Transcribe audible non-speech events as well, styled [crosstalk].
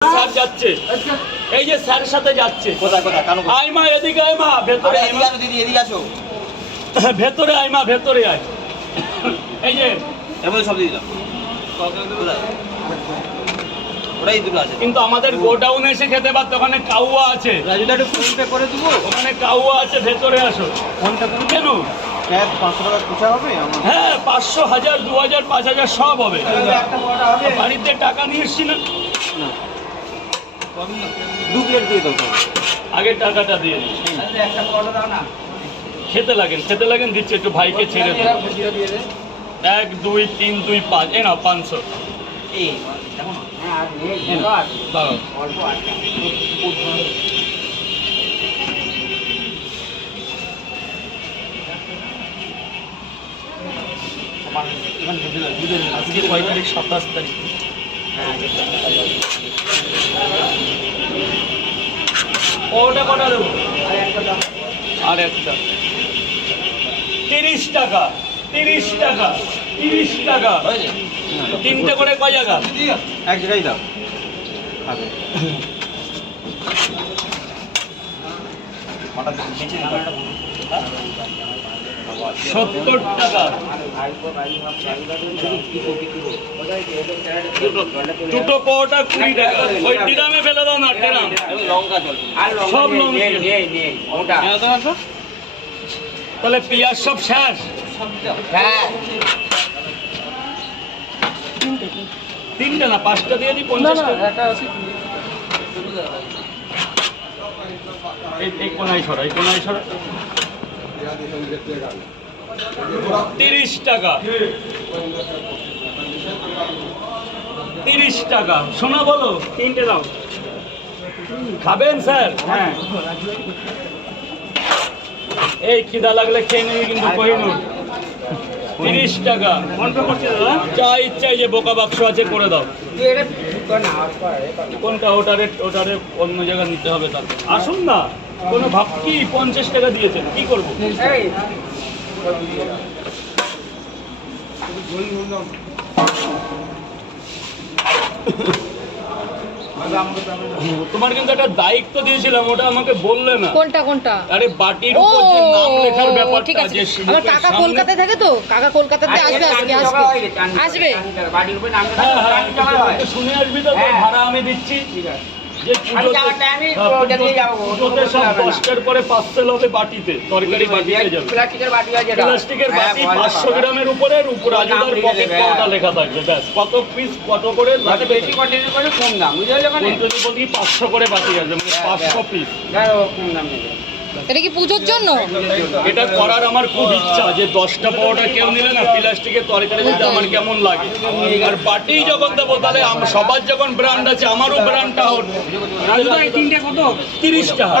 Sir যাচ্ছে। এই যে স্যারের সাথে যাচ্ছে। কোথায় কোথায়? কানো আয় মা এদিকে আয় মা ভেতরে আয় মা। দিদি এদিকে আসো। [coughs] ভেতরে আয় মা ভেতরে আয়। [coughs] এই যে। সব দিয়ে দিলাম। কিন্তু আমাদের গোডাউন এসে খেতে পারতো ওখানে কাউয়া আছে। করে দেবো? ওখানে কাউয়া আছে ভেতরে আসো। ফোনটা কেন হ্যাঁ পাঁচশো হাজার দু হাজার পাঁচ হাজার সব হবে। একটা বড়টা হবে। বাড়িতে টাকা নিয়ে এসছি না। দু প্লেট দিয়ে দাও আগে টাকাটা দিয়ে না? খেতে লাগেন খেতে লাগেন দিচ্ছে একটু ভাইকে ছেড়ে দিন এক দুই তিন দুই পাঁচ এ না পাঁচশো। তারিখ সাতাশ তারিখ। ওটা কটা দেবো? আর একটা তিরিশ টাকা তিরিশ টাকা তিরিশ টাকা। তিনটে করে কয় জায়গা? এক জায়গায় দাও। খাবে সত্তর টাকা। দুটো পাওয়াটা কুড়ি টাকা। ওই ডিরামে ফেলে দাও না ডিরাম। লঙ্কা সব লঙ্কা তাহলে পেঁয়াজ সব শেষ। হ্যাঁ। তিনটে না পাঁচটা দিয়ে দিই পঞ্চাশ টাকা এই এই কোনায় সরা এই কোনায় সরা। তিরিশ টাকা। তিরিশ টাকা। শোনা বলো। তিনটে দাও। খাবেন স্যার? হ্যাঁ। এই খিদা লাগলে খেয়ে নিবি কিন্তু কহিনুর তিরিশ টাকা। যা ইচ্ছা যে বোকা বাক্স আছে করে দাও। কোনটা? ওটারে ওটারে অন্য জায়গায় নিতে হবে তার। আসুন না। কোনো ভাব কি পঞ্চাশ টাকা দিয়েছেন। কি করব? তোমার কিন্তু একটা দায়িত্ব দিয়েছিলাম ওটা আমাকে বললে না। কোনটা কোনটা? আরে বাটির উপর যে নাম লেখার ঠিক ব্যাপারটা আছে। যে আমার কাকা কলকাতায় থাকে তো? কাকা কলকাতাতে আসবে আজকে আসবে। আসবে। হ্যাঁ হ্যাঁ একটু শুনে আসবি তো ভাড়া আমি দিচ্ছি। যে পুজোতে- হ্যাঁ, ওটা দিয়ে যাব, পুজোতে সব দশটার পরে পার্সেল হবে বাটিতে তরকারি বাটিতে যাবে। প্লাস্টিকের বাটি আছে প্লাস্টিকের বাটি পাঁচশো গ্রামের উপরে লিখে পকেট হ্যাঁ। লেখা থাকবে ব্যাস। কত পিস কত করে লাগবে? বেশি করে কম দাম মানে যদি বলি পাঁচশো করে বাটি আছে মানে পাঁচশো পিস কম দাম নেবে। এটা কি পুজোর জন্য? এটা করার আমার খুব ইচ্ছা যে দশটা পাওয়াটা কেউ নিলে না প্লাস্টিকের তরকারি দিতে আমার কেমন লাগে। আর পার্টি যখন দেবো তাহলে সবার যখন ব্র্যান্ড আছে আমারও ব্র্যান্ডটা হোক। তিরিশ টাকা